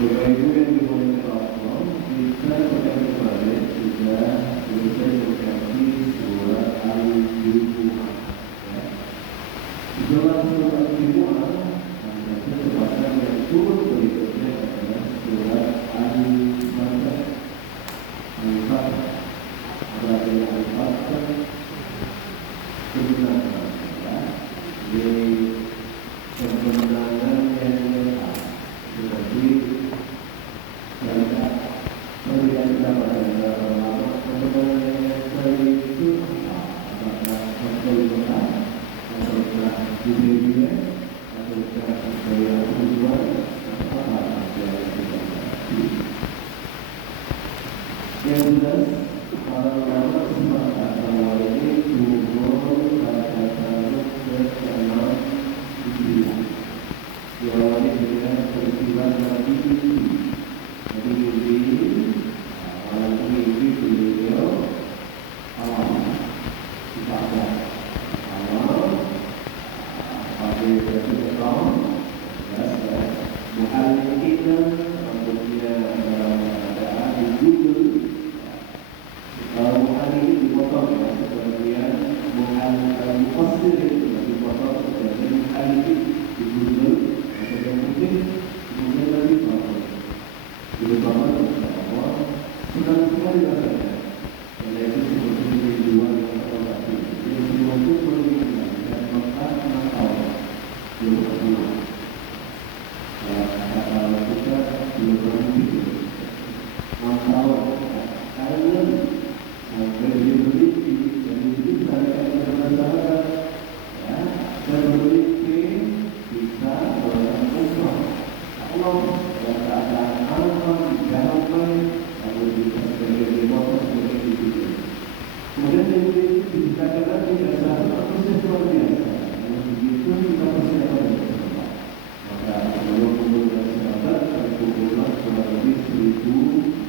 Bapak Ibu yang dimuliakan Allah, kita akan kembali sudah selesai mengkaji surat Al-Jumu'ah. Surat Al-Jumu'ah ada kesempatan yang turun berikutnya adalah surat Al-Fatihah. Al-Fatihah berarti Al-Fatihah kemenangan, di kemenangan yang nyata. Tetapi yang jelas para ulama sepakat bahwa ini turun pada tahun ke-6 Hijriah. Diawali dengan peristiwa Nabi malam ini beliau awal ibadah awal pada tahun muhallikin rambutnya ada di Google. Muhal ini dipotong ya, kemudian mufassir itu dipotong, kemudian muhal ini di Google yang penting kemudian lagi dipotong. Dipotong Allah senang sekali rasanya. Karena itu seperti tujuan yang terhormati. Yang diwaktu mengingat dan makan nakal yang kedua. Kalau kita belum berhenti nakal karena sampai dimiliki dan diberikan kepada masyarakat, ya, dan memiliki kita dalam umrah Allah dan keadaan alam jalan lain lalu kita sebagai motor sebagai itu. Kemudian dimiliki diberikan lagi dasar proses luar biasa. Yang begitu kita persiapan bersama. Maka sebelum kumpul dan sahabat berkumpullah kurang lebih 1.000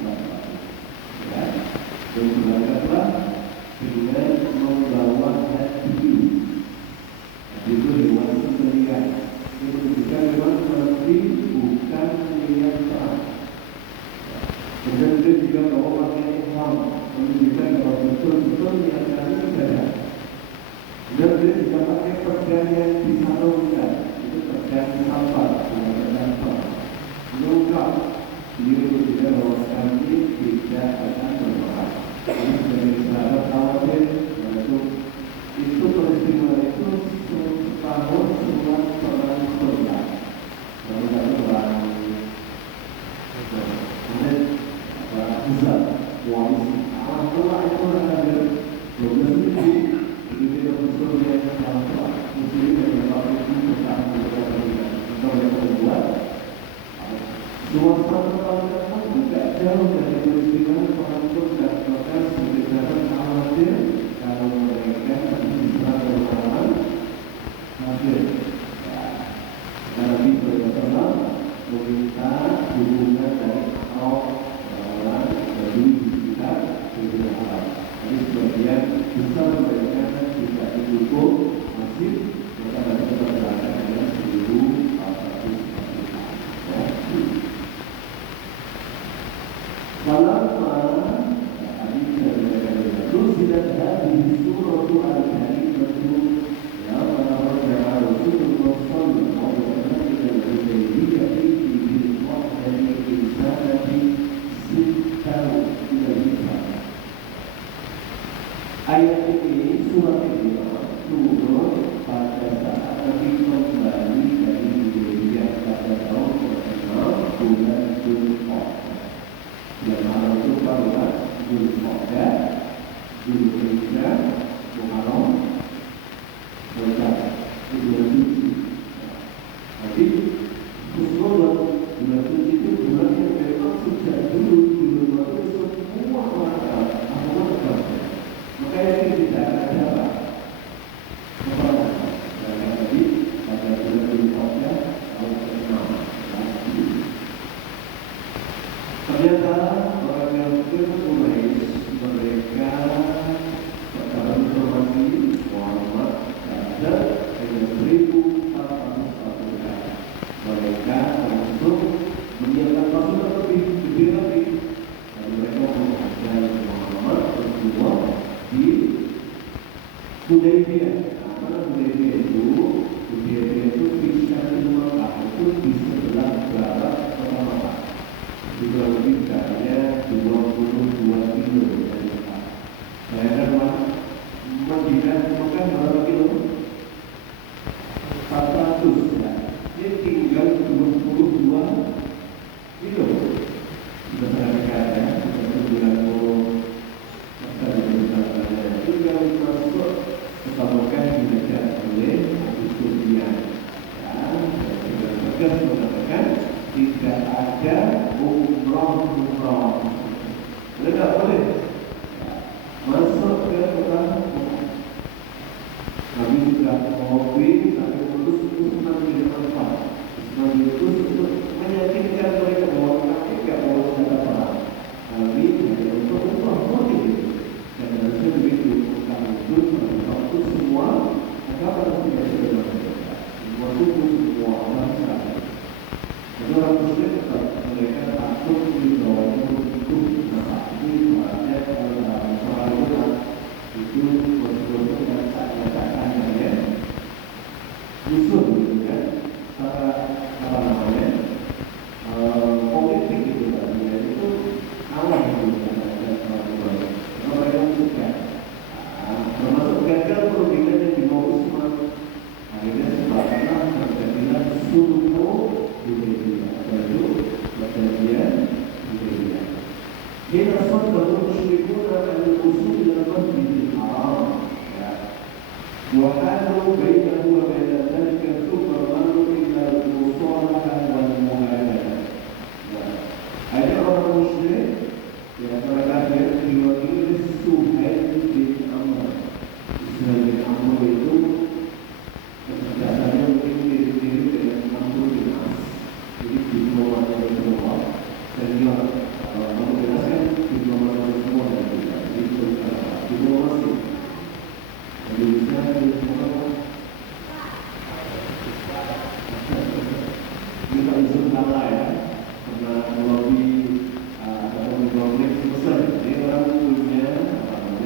ya. Dan berangkatlah dengan membawa hati itu lewat pemberian. Itu juga lewat berarti bukan niat perang. Kemudian dia juga bawa pakaian ihram menunjukkan bahwa betul-betul niatnya ibadah. Dan dia juga pakai pedang yang disarungkan, itu pedang sampah, bukan pedang perang. Lengkap. Dia juga bahwa kami tidak akan berperang. Ini sebagai sahabat khawatir itu peristiwa itu setahun sebulan perang Khaibar. Lalu kami perang kemudian Ahzab, koalisi. Alhamdulillah itu ada 12.000 itu tidak betul yang salah. Muslim yang berlaku itu bertahan untuk yang kedua. Suasana perang juga jauh dari peristiwa pengatur dan bekas sekitar khawatir kalau mereka bisa berlawan hasil. Nabi SAW meminta hubungan dari orang dari sekitar Jazirah Arab. Jadi sebagian besar mereka tidak didukung masih mereka tidak berlaku. Ini tinggal 22 kilo masyarakat ya, tinggal masuk ke Kabupaten diajak oleh Agustusian ya, dengan tegas mengatakan tidak ada umroh. Tidak boleh masuk ke kota. Kami sudah mobil sampai putus Usman bin Affan. Usman bin Affan untuk meyakinkan mereka bahwa kami tidak mau senjata perang. Kami hanya untuk mobil. Dan harusnya begitu. Kami untuk semua agama tidak sudah semua suku, semua bangsa. Jadi orang Muslim tetap mereka takut di bawahnya untuk ini ada soal itu betul-betul yang saya katakan ya musuh gitu kan apa namanya politik gitu kan ya itu awal gitu kan kalau mereka suka termasuk gagal perundingan yang di bawah Usman akhirnya sebabnya terjadilah sulh Hudaybiyah baru perjanjian Hudaybiyah. Ini asal baru musyrikun al-usul ila masjidil haram ya. Wa halu bainahu wa baina dzalika thumma maru ila al-musalaha wal muhadathah. Ada orang musyrik ya mereka diwakili Suhail bin Amr. Suhail bin Amr itu dasarnya mungkin mirip-mirip dengan Amr bin As. Jadi diplomat dari semua senior. Kamu jelaskan diplomasi semua dan kita itu diplomasi. Indonesia itu semua kita usul nama ya karena melalui atau melalui Mesir. Jadi orang punya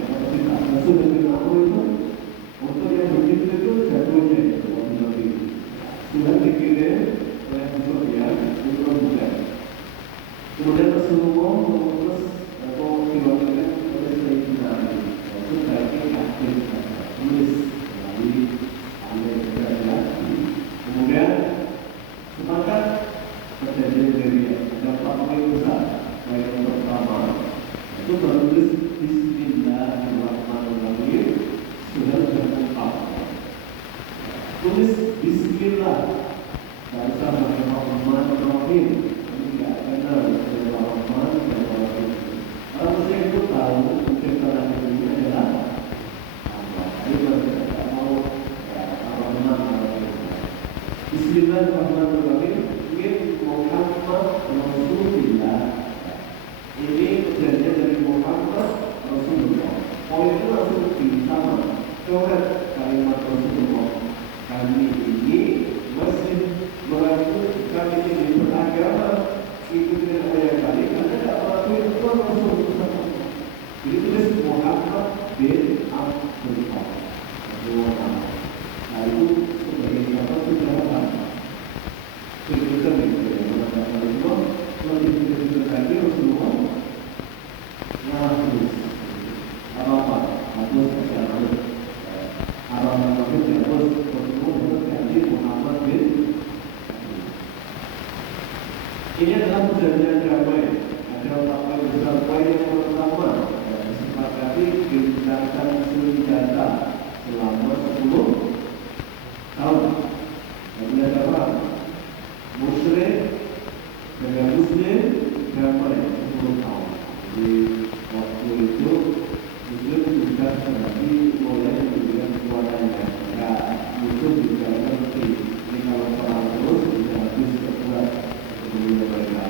kapasitas. Mesir dengan aku itu untuk yang begitu itu jatuhnya itu melalui sudah dikirim oleh Mesir itu bukan. Kemudian Rasulullah mengutus atau diwakilkan oleh Sayyidina Ali sebagai akhir tulis melalui Al-Qur'an. Kemudian sepakat perjanjian dari ada 4 poin besar. Yang pertama itu menulis Bismillahirrahmanirrahim sudah terungkap. Tulis Bismillah Bismillahirrahmanirrahim. Karena Rahman dan Rahim. Orang Muslim itu tahu penciptaan ini adalah Allah. Jadi kalau kita tidak mau Rahman dan Rahim. Bismillahirrahmanirrahim. Ini Muhammad Rasulullah. Ini perjanjian dari Muhammad Rasulullah. Poin itu langsung sama. Coba kalimat Rasulullah. Kami ini masih merayu kami ini beragama. Ikuti apa yang kali karena tidak melakukan itu Rasulullah. Jadi tulis Muhammad bin Abdul Wahab. Nah itu sebagai siapa sudah apa? Cerita itu yang mengatakan itu lebih cerita lagi Rasulullah. Nah tulis apa? Hapus secara apa-apa itu hapus Rasulullah ganti Muhammad bin. Ini adalah perjanjian damai. Ada 4 poin besar. Poin yang pertama, disepakati gencatan senjata selama 10 tahun. Tidak ada perang. Musyrik dengan Muslim damai 10 tahun. Jadi waktu itu Muslim sudah terjadi mulai memberikan kekuatannya. Ya, musuh juga mengerti. Ini kalau perang terus bisa habis kekuatan. Kemudian mereka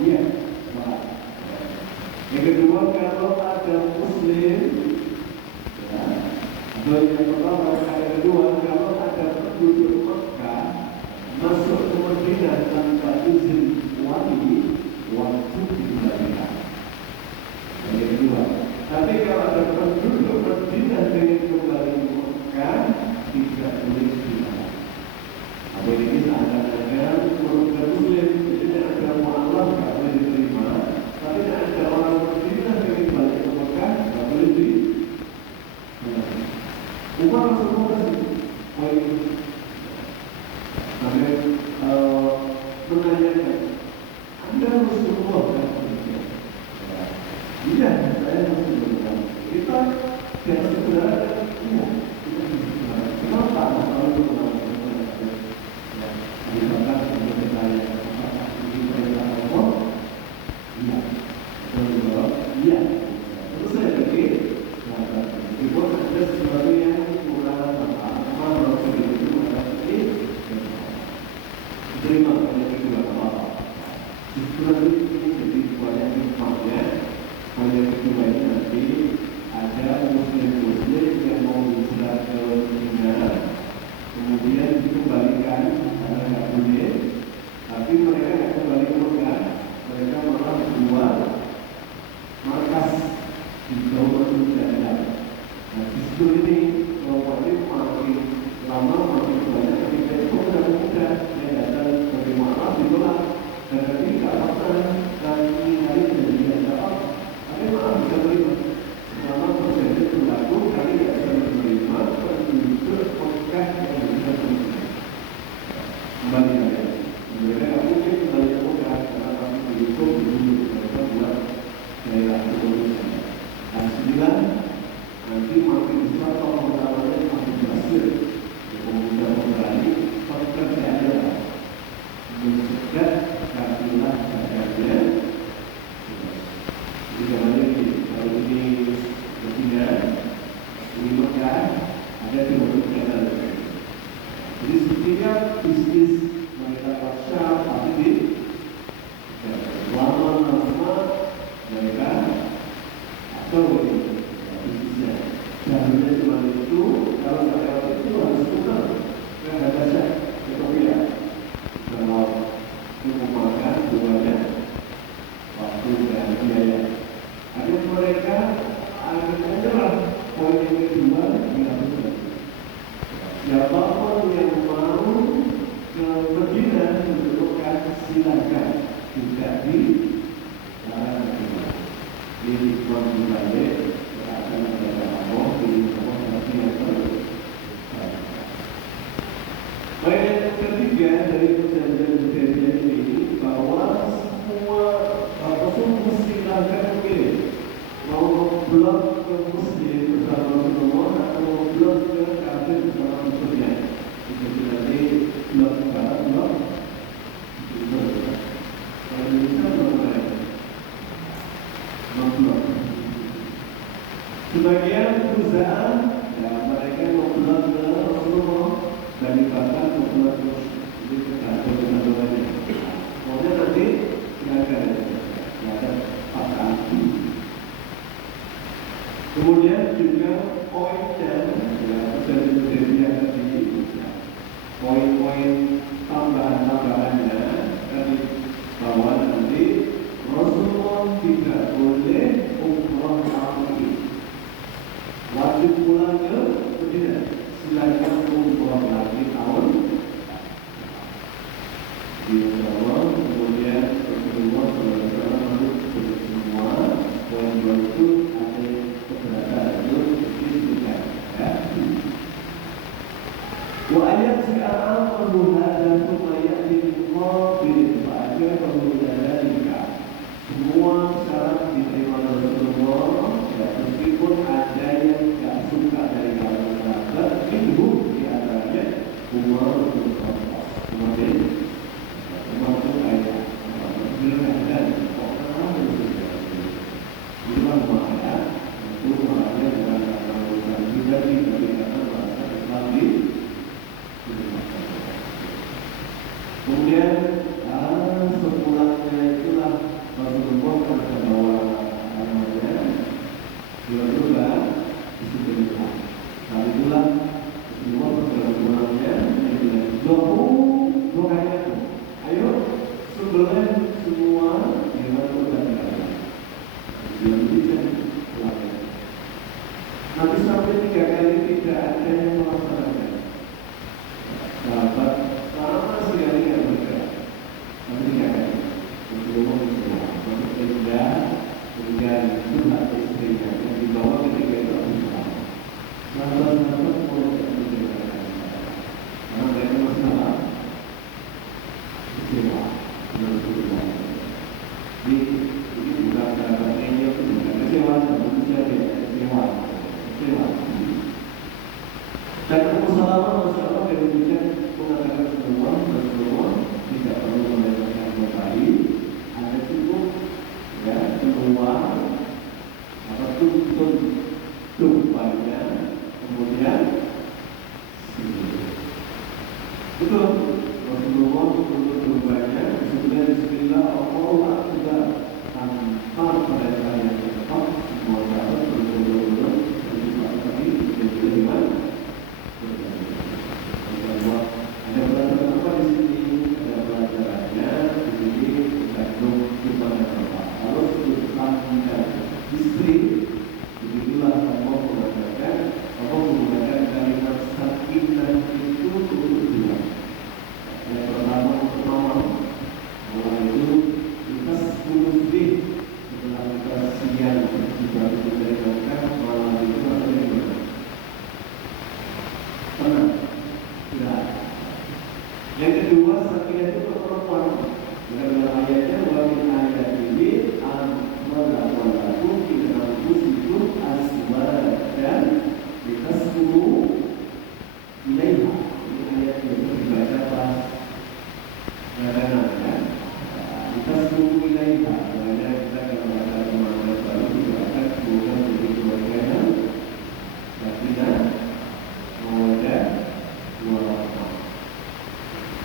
iya. Yang kedua kalau ada Muslim ya, atau yang pertama yang kedua kalau ada penduduk Mekah masuk ke Madinah tanpa izin wali wajib dikembalikan. Yang kedua, tapi kalau ada penduduk Madinah ingin kembali ke Mekah tidak boleh dikembalikan. Apa ini seakan-akan keluarga Muslim tidak ada mu'alaf tidak boleh diterima, tapi tidak ada orang Madinah yang ingin balik ke Mekah tidak boleh diterima. Umar Rasulullah poin sampai menanyakan, Anda Rasulullah kan? Iya, saya Rasulullah. Kita tidak sebenarnya iya. Kenapa? Kalau itu dikatakan sebagai saya, apakah ini perintah Allah? Iya. Betul, iya. Terus saya pikir, itu ada sesuatu yang kurang apa Rasul itu menghadapi terima oleh kedua apa. Justru nanti ini jadi banyak hikmahnya. Oleh kedua ini nanti ada muslim-muslim yang mau hijrah ke negara, kemudian dikembalikan karena nggak boleh, tapi mereka nggak kembali ke Mekah, mereka malah buat markas di Jawa Tengah. Nah, justru ini kelompok ini makin lama makin banyak ketika itu muda-muda yang datang sebagai maaf ditolak, dan ketika pernah kami hari kejadian dapat, tapi maaf bisa terima. Selama proses itu berlaku, kami tidak bisa menerima penduduk Mekah yang bisa terima. Kembali lagi, mereka nggak mungkin kembali ke Mekah karena kami penduduk dulu mereka buat daerah Indonesia. Dan sembilan nanti makin besar kalau utamanya makin berhasil pemuda berani pekerjaannya mencegah kafilah dagangannya. Jadi lagi kalau ini ketiga ini Mekah ada dua kegiatan. Jadi setiap bisnis mereka pasca pasti lama-lama mereka atau bisnisnya jadinya cuma itu. Kalau nggak lewat itu harus putar ke Hadasah Ethiopia. Kalau cukup makan bunganya waktu dan biaya. Ada mereka akhirnya nyerah. Poin yang kedua tidak betul. Siapapun yang mau ke Medina untuk silakan, tidak di larang kedua. Ini buat dibalik akan ada Allah di bawah kaki yang baru. Poin yang ketiga dari perjanjian Hudaybiyah ini bahwa semua Rasul silakan memilih mau memblok ke Muslim bersama Rasulullah atau memblok ke kafir bersama Rasulnya. Itu nanti blok barat, blok timur. Kalau Indonesia blok lain, memblok. Sebagian perusahaan, ya mereka memblok ke Rasulullah dan bahkan memblok ke kantor-kantornya. Pokoknya nanti silakan ada pakai. Kemudian juga poin dan perjanjian tadi, poin-poin tambahan-tambahannya tadi bahwa nanti Rasulullah tidak boleh umrah lagi, wajib pulang ke Medina. Silakan umrah lagi tahun di Jawa. Kemudian Rasulullah SAW semua poin itu ada keberadaan itu disebutkan. Wa ayat sekarang perlu ada supaya dimukabil pada pemuda semua syarat diterima Rasulullah. Ya, meskipun ada yang tidak suka dari kalangan sahabat, itu di antaranya Umar bin Khattab. Kemudian Umar itu kayak dan bilang makanya itu makanya dengan kata urusan juga dari kata bahasa Islam di kemudian sepulangnya itulah Rasulullah kepada bawa namanya dua disebutkan saat itulah Rasulullah berjalan pulangnya Dan Rasulullah SAW demikian mengatakan semua tidak perlu meletakkan kembali, ada cukup ya keluar apa tuntun tumpahnya, kemudian betul Rasulullah tuntun tumpahnya, kemudian Bismillah Allah sudah tanpa mereka yang tetap semua sahabat berburu-buru tadi beriman. Ada pelajaran apa di sini? Ada pelajarannya di sini terkandung gimana Bapak. Kalau sudah istri, begitulah Allah menggunakan kalimat sakinah itu untuk dua. Yang pertama untuk mama, mulai itu kita 10 detik setelah kita siang juga kita malam itu ada yang benar. Pernah? Tidak. Yang kedua, sakinah itu untuk perempuan. Dalam ayatnya wa min ayatihi an-walakum fi anfusikum azwajan litaskunu ilaiha. Ini ayat yang dibaca pas kadang-kadang ya. Litaskunu ilaiha. Makanya kita kalau baca kemana baru dibaca semoga menjadi kebahagiaan sakinah mawaddah warahmah.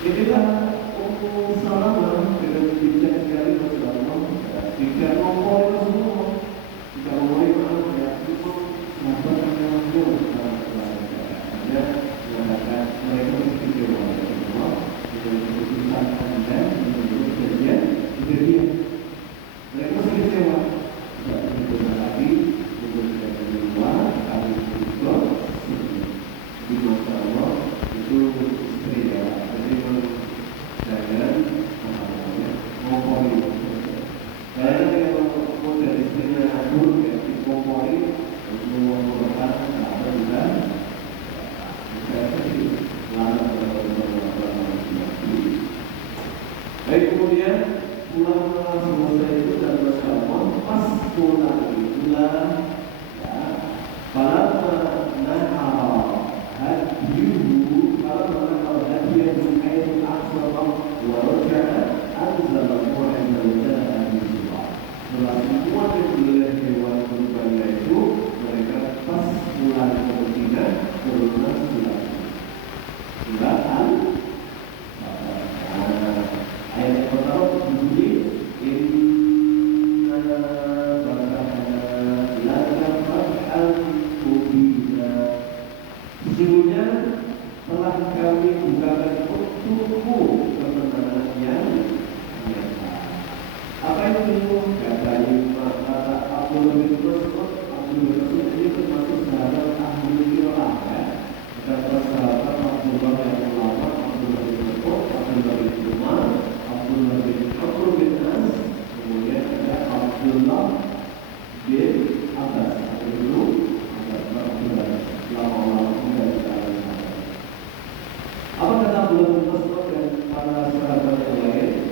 Inilah Ummu Salamah dengan bijak sekali Rasulullah. Jika ngomong Rasulullah, jika ngomong ya cukup sahabat yang mampu hanya mengatakan mereka istimewa Rasulullah dengan keputusan Anda menurut kejadian. Mereka istimewa. Tidak begitu lagi menurut kedua kali itu di masa Allah itu istri ya. Jangan ngomongin. Karena kalau dari istrinya aku ya ngomongin, semua korban ada juga. Saya sih larang baik kemudian pulang selesai itu dan bersama pas pulang itulah ya para hadiyu para hadiyu yang aksara warajah anzalallahu azza wa jalla al-Qur'an. Setelah semua yang hewan kurbannya itu mereka pas pulang ke Madinah turunlah surat ayat yang pertama berbunyi inna laka fathan mubina. Sesungguhnya telah kami bukakan untukmu kemenangan yang nyata. Apa itu? Kata Abdullah bin Mas'ud. Abdullah bin Mas'ud ini termasuk sahabat ahli qiraah ya. Kata sahabat Abdullah yang ulama, Abdullah bin Mas'ud, Abdullah bin Umar, Abdullah bin Amr bin As, kemudian ada Abdullah bin Abbas. Ada dulu Abdullah lama-lama dari sahabat. Apa kata Abdullah bin Mas'ud dan para sahabat yang lain?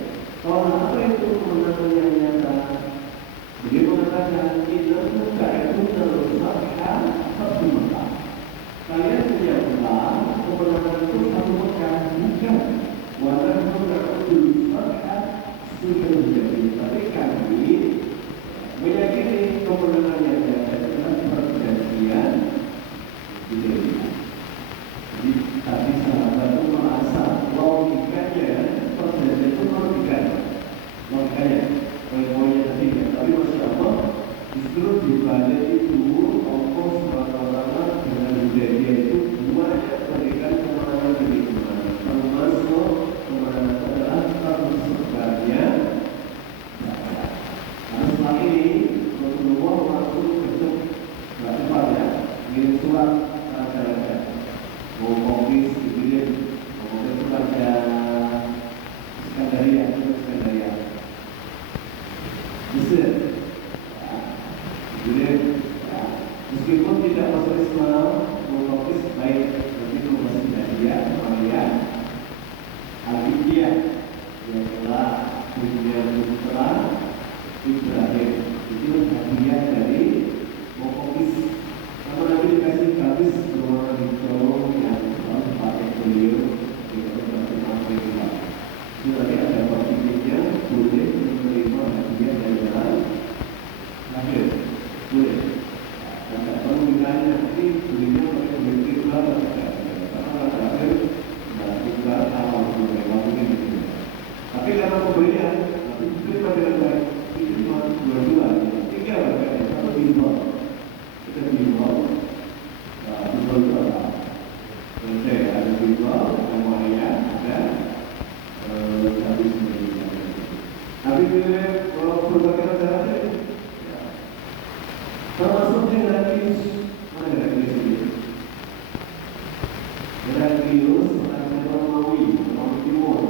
Heraclius, Raja Romawi, Romawi Timur,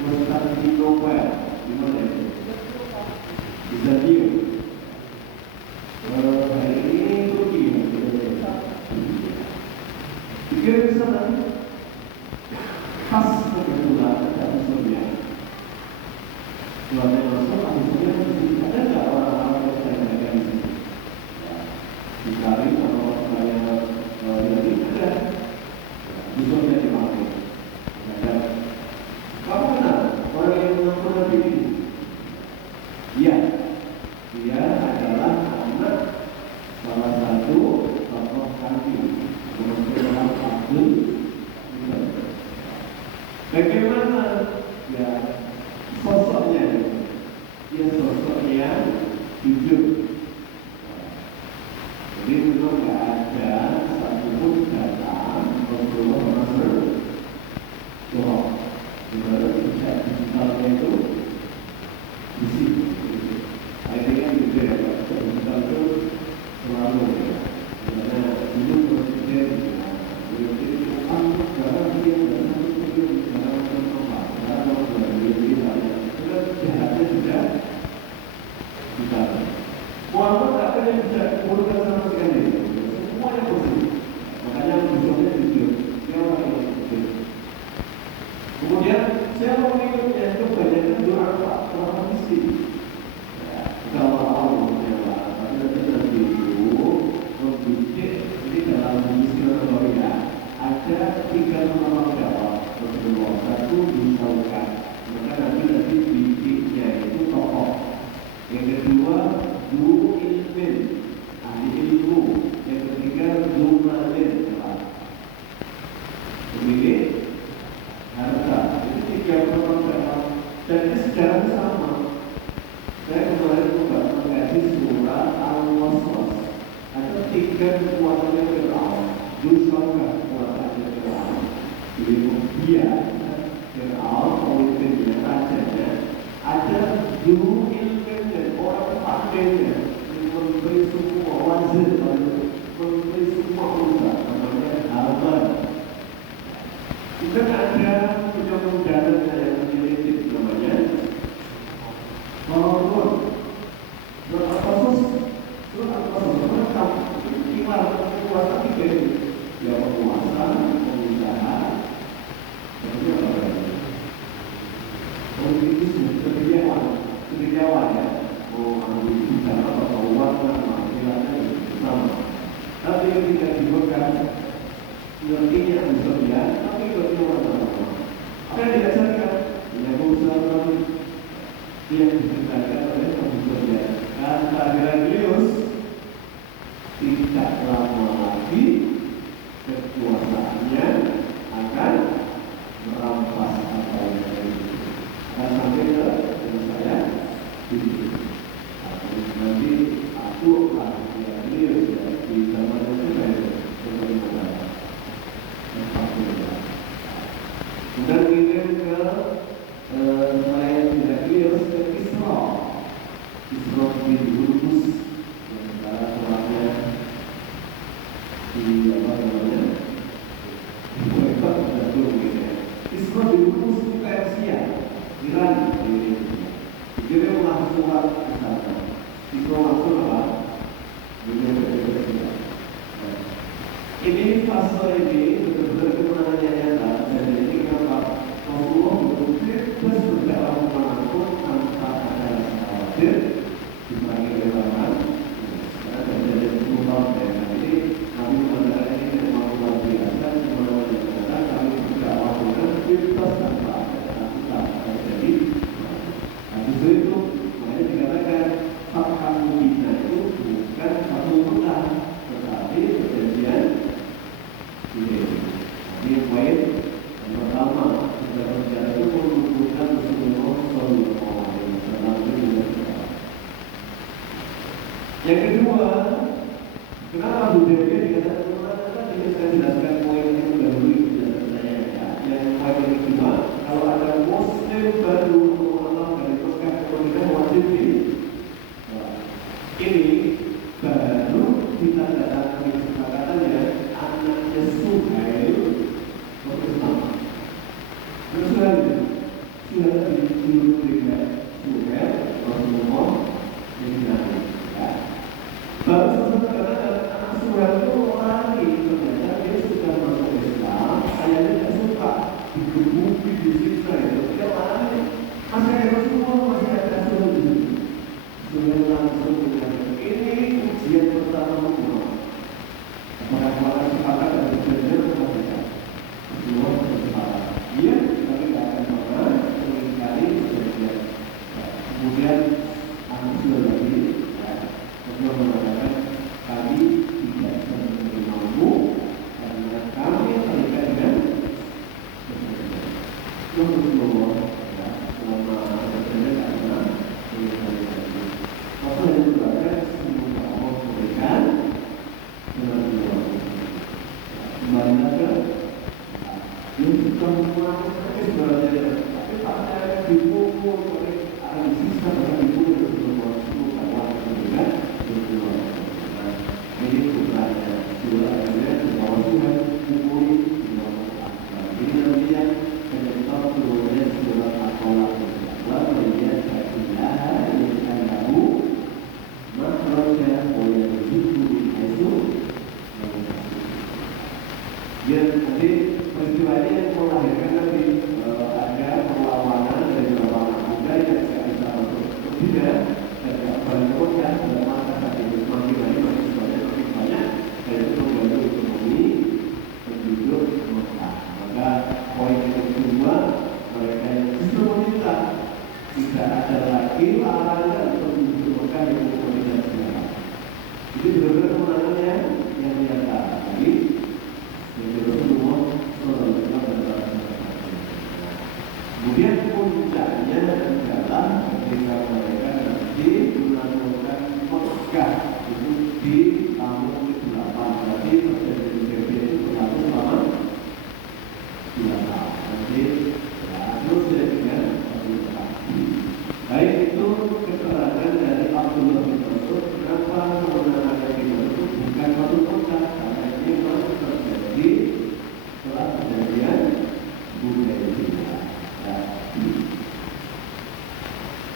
Konstantinopel, di mana itu? Bizantium. Hari ini Turki, dikirim ke sana. Pas kebetulan ada musuhnya. Keluarnya masuk, musuhnya ada nggak orang-orang yang saya jaga di sini? Dicari kalau saya jadi ada. Musuhnya dipakai. Kamu kenal orang yang mengaku Nabi ini? Iya, dia adalah anak salah satu tokoh kami, Rasulullah Abdul. Bagaimana ya sosoknya? Dia sosok yang jujur. Jadi memang nggak ada satupun kata Rasulullah Masuk bohong. Dimana tidak digitalnya itu di sini. Akhirnya gitu ya Pak. Digital itu selalu ya. Dimana dulu presiden itu negara dia dan satu negara terutama negara negara sudah jahatnya sudah kita. Muhammad tak ada yang bisa menguruskan sama sekali. Semuanya positif. Makanya musuhnya jujur. Dia orang yang jujur. Kemudian siapa mengikutnya itu banyaknya doa orang miskin. Ya, kita awal menyewa. Tapi nanti itu mendidik ini dalam miskin atau tidak. Ada 3 nama jawab. Rasulullah satu disaukan. Maka nanti didiknya itu tokoh. Yang kedua guru ilmin, ahli ilmu. Yang ketiga guru malin, pemilik harta. Itu 3 orang. Dan ini sejarah sama. Saya kemarin mengkaji surah Al-Waswas. Ada 3 kekuatannya Fir'aun. Dusaukan kekuatannya Fir'aun. Jadi dia Fir'aun, pemimpinnya, rajanya. Ada guru ilmin dan orang pakainya memberi semua wazir, memberi semua urusan, namanya Haman. Kita ada mudah-mudahan yang memiliki namanya Harun. Surat Al-Qasas menetap iman penguasa 3 ini. Ya penguasa, pengusaha, dan juga kebijakan ya, mau ambil bicara atau uang sama nilainya sama. Tapi yang tidak dibuatkan ngertinya misalnya, tapi ngertinya sama. Apa yang diajarkan? Ya usaha yang diceritakan oleh misalnya. Kata Heraclius tidak lama lagi kekuasaannya akan merampas apa yang ada. Dan sampai ke saya ini. Nanti aku akan Heraclius ya di zaman itu saya bagaimana? Kemudian kirim ke selain Heraclius ke Isra bin Hurmuz yang sekarang suratnya di apa namanya? Isra bin Hurmuz itu Persia, Iran. Jadi mengaku surat ke sana. Isra langsung apa? Ini fase ini betul-betul kemenangannya nyata. Dan ini kenapa Rasulullah betul-betul berdakwah kemanapun tanpa ada rasa khawatir dibagi lebaran. Karena terjadi 10 tahun dari ini kami mengatakan ini memang luar biasa. Kemenangannya nyata kami berdakwah dengan bebas tanpa ada rasa terjadi. Justru itu makanya dikatakan Fathan Mubinah itu bukan satu Mekah, tetapi perjanjian ini poin yang pertama. Sejarah itu menunjukkan Rasulullah SAW itu. Yang kedua, kenapa Hudaybiyah dikatakan menang? Ini saya jelaskan poin yang dahulu saya. Yang poin yang kedua, kalau ada Muslim baru ini baru ditandatangani kesepakatannya anaknya Suhail Yang suka menguasai tapi sebenarnya tapi pada dipukul oleh sisa bahkan dipukul dari semua kawan juga semua. Ini bukannya sebenarnya bahwa Tuhan pukuli semua. Ini namanya penyebab turunnya sebuah apalah bahwa dia tidak yang tahu makronya oleh itu itu. Dia nanti peristiwa ini yang melahirkan nanti ada perlawanan dari beberapa muda yang tidak bisa masuk tidak dan berikutnya dalam masa saat ini semakin banyak dan itu mengganggu ekonomi penduduk Mekah. Maka poin yang kedua mereka yang justru meminta tidak ada lagi larangan untuk penduduk Mekah yang berkomunikasi dengan itu benar-benar kemenangannya yang nyata. Jadi kemudian puncaknya adalah ketika mereka nanti melakukan Mekah itu di tahun ke-8 berarti terjadi kejadian itu berlaku selama 2 tahun nanti ya terus ya dengan baik itu keterangan dari Abdullah bin Mas'ud kenapa kemenangan itu bukan satu Mekah karena ini memang terjadi setelah kejadian Hudaybiyah.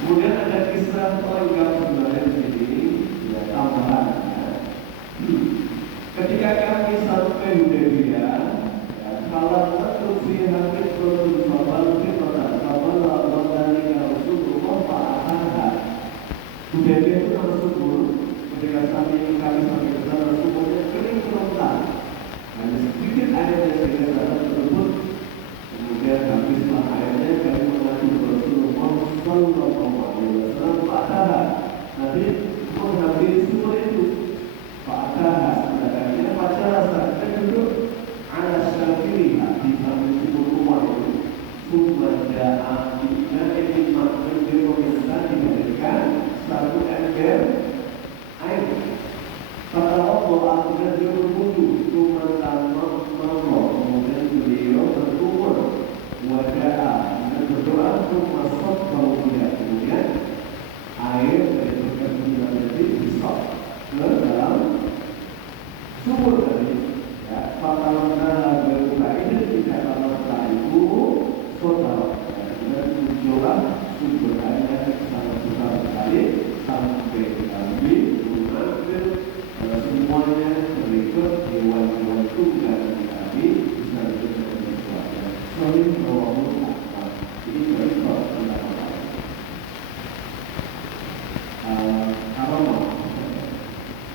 Kemudian ada kisah yang sebenarnya di sini ya tambahan. Ketika kami sampai Hudaybiyah, kalau terus hampir turun kapal kita kapal lawan dari Rasulullah Pak. Hudaybiyah itu nama subur. Ketika kami sampai ke sana suburnya kering kerontak. Hanya sedikit air yang saya sana tersebut. Kemudian habislah airnya kami mengadu Rasulullah Sallallahu Alaihi Wasallam Pak. Nanti mengambil sumur itu Pak. Katanya pacara saya duduk ala syafiriha di samping sumur rumah itu sumber doa kita ini maksud pemirsa diberikan satu ember air. Kata Allah akhirnya dia berwudu cuma tanpa Allah kemudian beliau berkumur wajah dan berdoa untuk masuk kemudian air dari perkebunan tadi disok ke dalam sumur tadi ya fatalana berbuka ini tidak lama itu saudara dan muncullah sumber airnya sangat besar sekali sampai kami mengambil semuanya berikut hewan-hewan tunggal kami bisa diberikan sesuatu selain bahwa ini berikut pendapat apa mau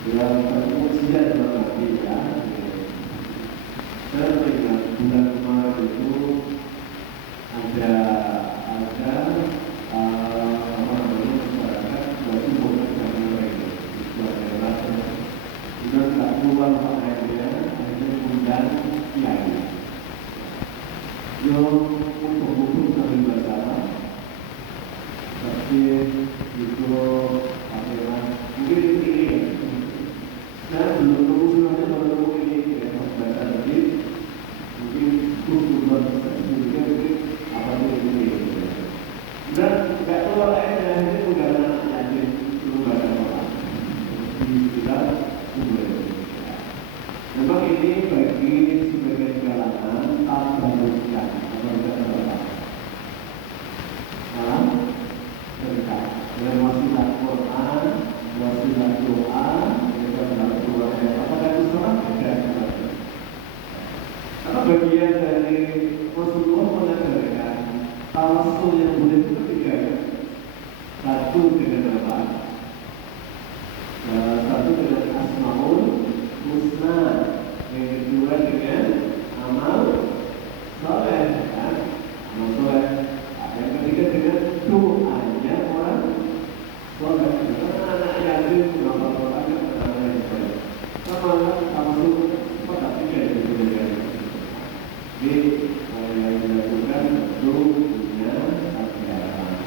dalam pengujian dalam hati ya saya ingat bulan kemarin itu ada apa namanya masyarakat bagi bukan kami mereka buat daerah sudah tak keluar akhirnya undang kiai yang untuk terlibat dalam tapi itu akhirnya mungkin ini saya belum tahu sebenarnya baru ini ya baca tadi mungkin berubah mungkin apa itu ini dan nggak keluar airnya ini udah yakin belum baca orang tidak memang ini bagi sebagai kalangan tabarrukan atau berkata malam cerita dengan wasilah Quran, wasilah doa, kita dalam doanya apakah itu salah? Tidak. Karena bagian dari Rasulullah mengajarkan tawasul yang boleh itu tiga. Satu dengan apa? Satu dengan asmaul husna, yang kedua dengan amal soleh, kan? Amal soleh. Yang ketiga dengan doanya orang soleh. Karena anak yatim mengamal Quran anak yang soleh. Sama tawasul pada tiga itu juga. Jadi yang dilakukan tentu punya ajaran.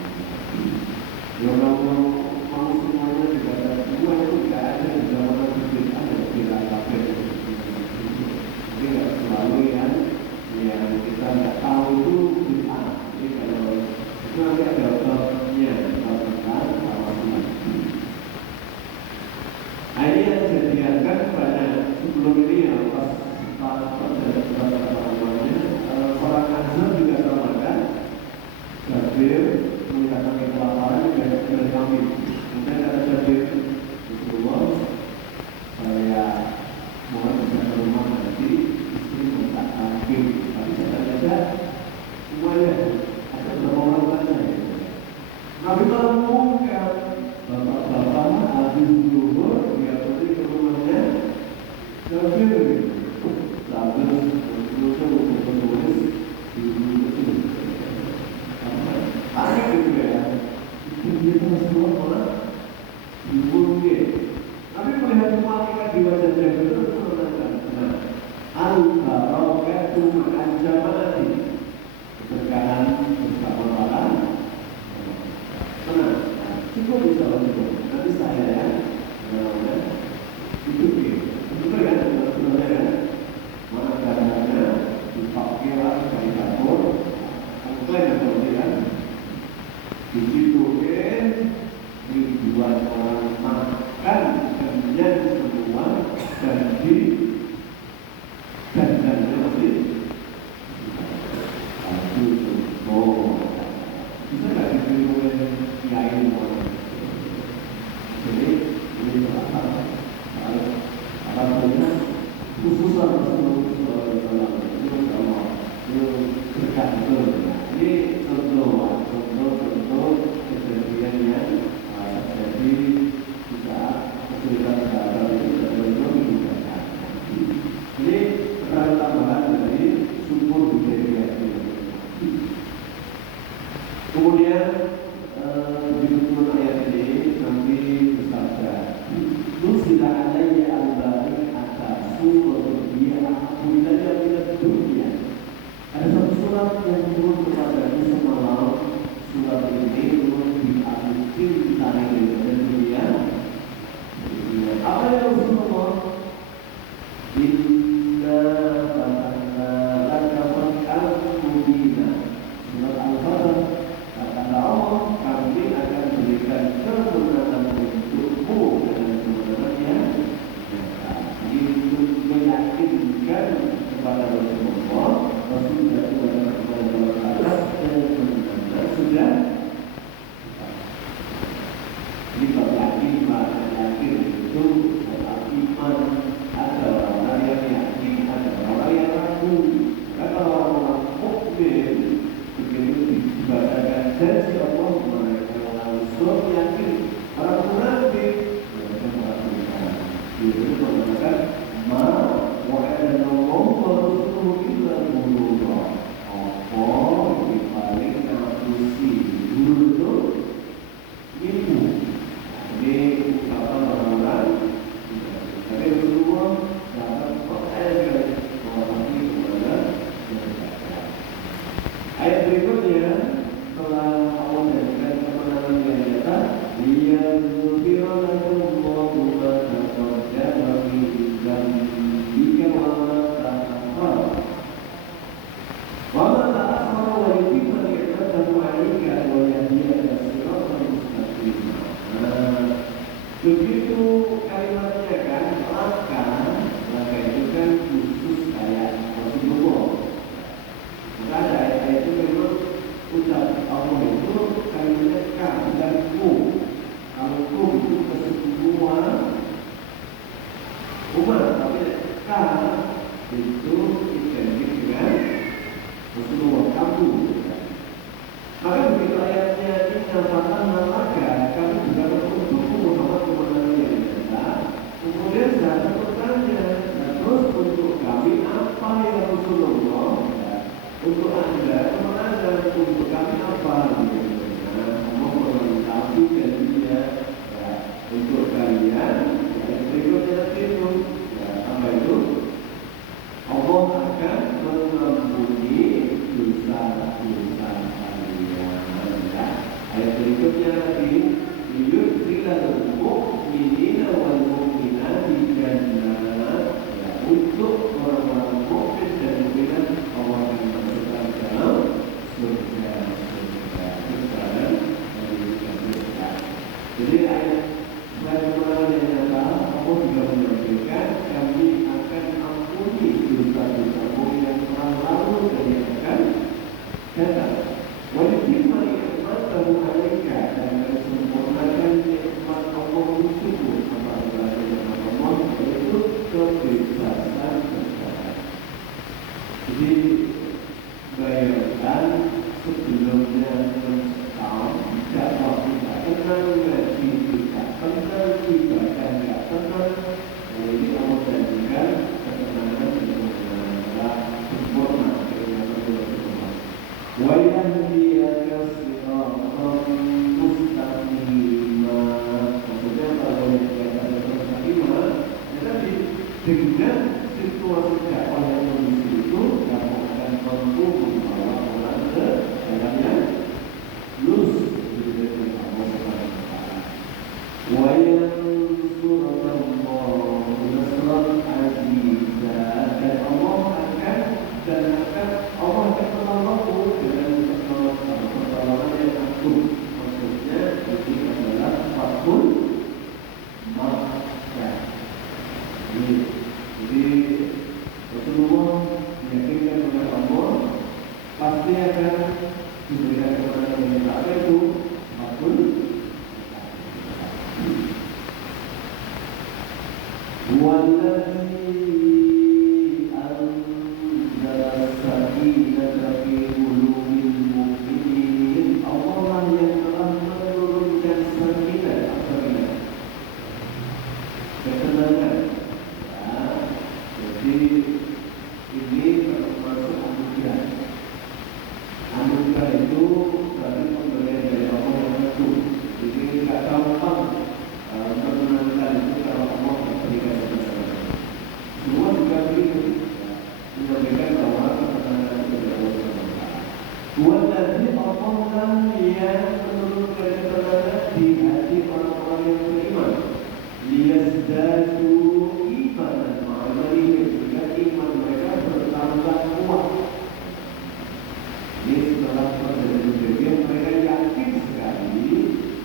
Yang mau semuanya dibaca semua itu tidak ada di dalam ada tidak kafir. Jadi tidak selalu yang kita tapi jangan saja semuanya ada beberapa orang saja. Nabi menemukan bapak-bapak habis zuhur dia pergi ke rumahnya sambil menulis di buku. Panik gitu ya. Dia semua orang dibunuh dia. Tapi melihat kematian di wajah Jabir itu mengatakan, al-barakatu ma'al jama'ati. Keberkahan bersama orang. Tenang, cukup bisa cukup. Nanti saya ya, itu dia. Betul ya, sebenarnya ya. Mana caranya dipakai dari dapur, klaim betul ya. Dibutuhkan dibuat orang makan kenyang semua dan dandannya masih bisa nggak diberi oleh kiai orang. Jadi ini salah satunya khususan Rasulullah SAW itu bergantung. Ini contoh kejadian yang terjadi di saat kesulitan sahabat itu benar-benar digunakan. Jadi peran tambahan dari sumber budaya. Kemudian di buku ayat ini nanti bersabda, "Nuzila alayya al-bari atas surah dia apabila dia dunia." Ada satu surat yang turun kepada semalam. Surat ini turun di akhir tanah dan dunia. Apa yang Rasulullah? Inna fatahna laka fathan mubina. Surat Al-Fatah. Kata Allah, kami akan berikan kemenangan untukmu dengan kemenangan yang nyata. Itu meyakinkan kepada Rasulullah. Rasulullah kepada Allah dan sudah kita yakin itu iman. Ada orang yang yakin, ada orang yang ragu. Karena orang-orang mukmin begitu dibacakan janji Allah mereka langsung yakin. Orang munafik mereka meragukan. Itu mengatakan ma wa'adana Allah wa rasuluhu illa ghurura. Allah di paling manusia dulu itu ilmu. Ini ungkapan orang-orang. Tapi Rasulullah dapat percaya orang ini kepada mereka. Ayat berikutnya telah Allah jadikan kemenangan yang nyata. Dia berfirman Allah berkata dan jika Allah ta'ala wama ta'akhara wa yutimma ni'matahu 'alaika wa yahdiyaka siratan mustaqima. Begitu kalimatnya kan, maka itu kan khusus ayat Rasulullah. Maka ada ayat itu memang Jadi bayangkan sebelumnya mencekam, dakwah tidak tenang, ngaji tidak tenang, ibadah tidak tenang. Nah, ini Allah janjikan ketenangan adalah sempurna, sempurna. Wa yahdiyaka siratan mustaqima. Maksudnya kalau yang dikatakan mustaqima, ya tadi dengan situasi dakwah yang kondisi itu kamu akan mampu membawa orang ke jalannya lurus dengan Allah Subhanahu wa taala. Wa yansurullah nasran aziza, dan Allah akan menolongmu dengan pertolongan yang agung. Maksudnya ini adalah Fathul Makkah. Jadi Rasulullah diyakinkan oleh Allah pasti akan diberikan kepada yang tak ada itu Fathul Wallahi anzala sakinata fi qulubil mu'minin. Allah lah yang telah menurunkan sakinah, ketenangan. Jadi ini termasuk anugerah. Anugerah itu berarti pemberian dari Allah yang agung. Jadi tidak gampang menenangkan itu kalau Allah berikan kepada kita. Semua juga begitu. Menyampaikan bahwa ketenangan itu dari Allah SWT. Wallahi Allah yang menurunkan ketenangan di hati orang-orang yang beriman. Liyazdadu imanan ma'amalihim, sehingga iman mereka bertambah kuat. Ini setelah perjalanan mereka yakin sekali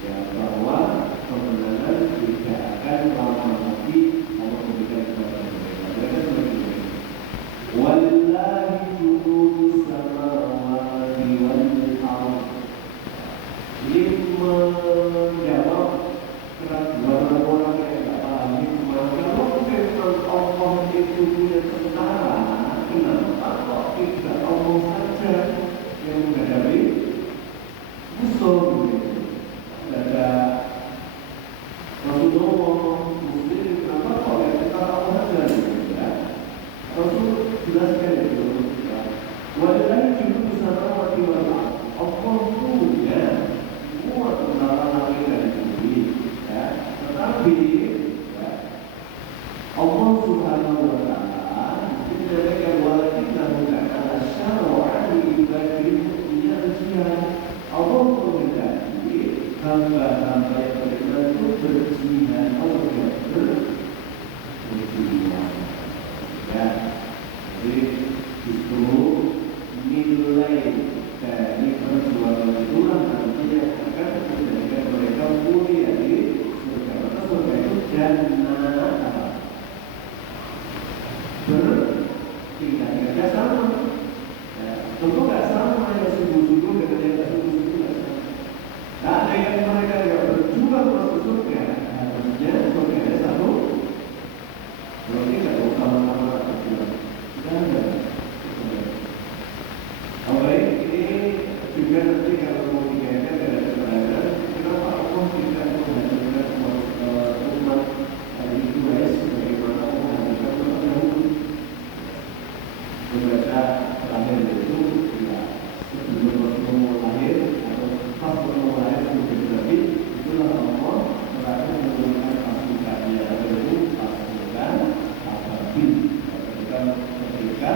ya, bahwa kemenangan tidak akan lama lagi Allah memberikan kepada mereka. Mereka seperti ini. Wallahi junudus samawati wal ardh. Ini menjawab keraguan orang yang tidak paham hikmah. Kalau memang Allah itu punya tentara, kenapa kok tidak Allah saja yang menghadapi musuh? Tidak ada Rasulullah Muslim, kenapa kok yang tentara Allah saja? Ya, Rasul jelaskan itu. Wallahi junudus samawati wal ardh. Allah punya semua tentara langit dan bumi. Tetapi ya, Allah Subhanahu wa taala menjadikan walakinnahu ta'ala syara'a li ibadihi al-jihad. Allah menghendaki hamba-hamba yang beriman itu berjihad. Allah berjihad. Ya, jadi justru nilai dari perjuangan itulah nanti yang akan menjadikan mereka mulia di surga. Maka surga itu jannah bertingkat-tingkat sama. Ya, tentu nggak sama yang sungguh-sungguh dengan yang nggak sungguh-sungguh, nggak sama. Nah, ada yang mereka yang berjuang masuk surga, harusnya surganya satu. Kalau ini nggak usah sama-sama berjuang. Jangan. Oke, ini juga nanti kalau mau dikaitkan dengan kebenaran, kenapa Allah tidak menghadirkan umat hari Quraisy sebagaimana Allah menghadirkan umat Yahudi? Membaca terakhir itu ya sebelum Rasulullah lahir atau pas Rasulullah lahir sebelum Nabi, itulah Allah terakhir menggunakan pasukannya, yaitu pasukan Ababil. Ketika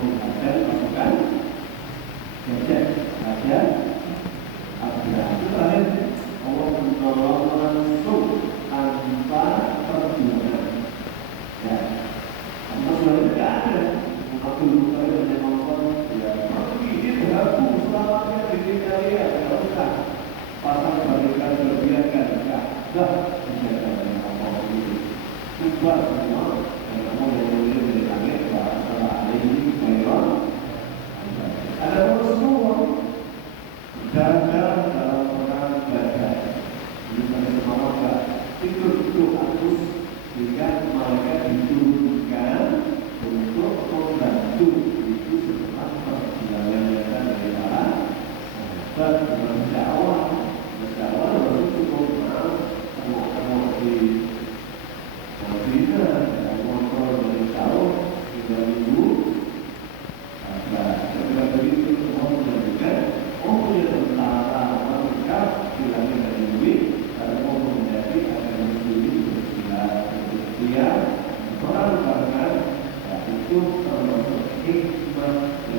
menghadap pasukan ada Abraham itu lahir, Allah menolong langsung tanpa perjuangan. Ya, tanpa perjuangan tidak ada. Aku lupa hanya nonton, ya pergi ini berlaku selamanya di kalian, tidak usah.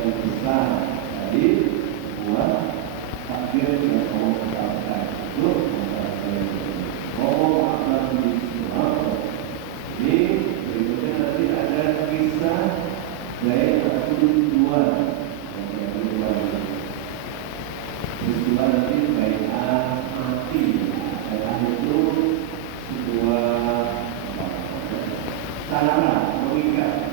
yang besar dari buat takdir yang kamu katakan itu ngomong akan disulap. Ini berikutnya nanti ada kisah dari ketujuan peristiwa nanti bai'ah mati. Bai'ah itu sebuah sarana mengikat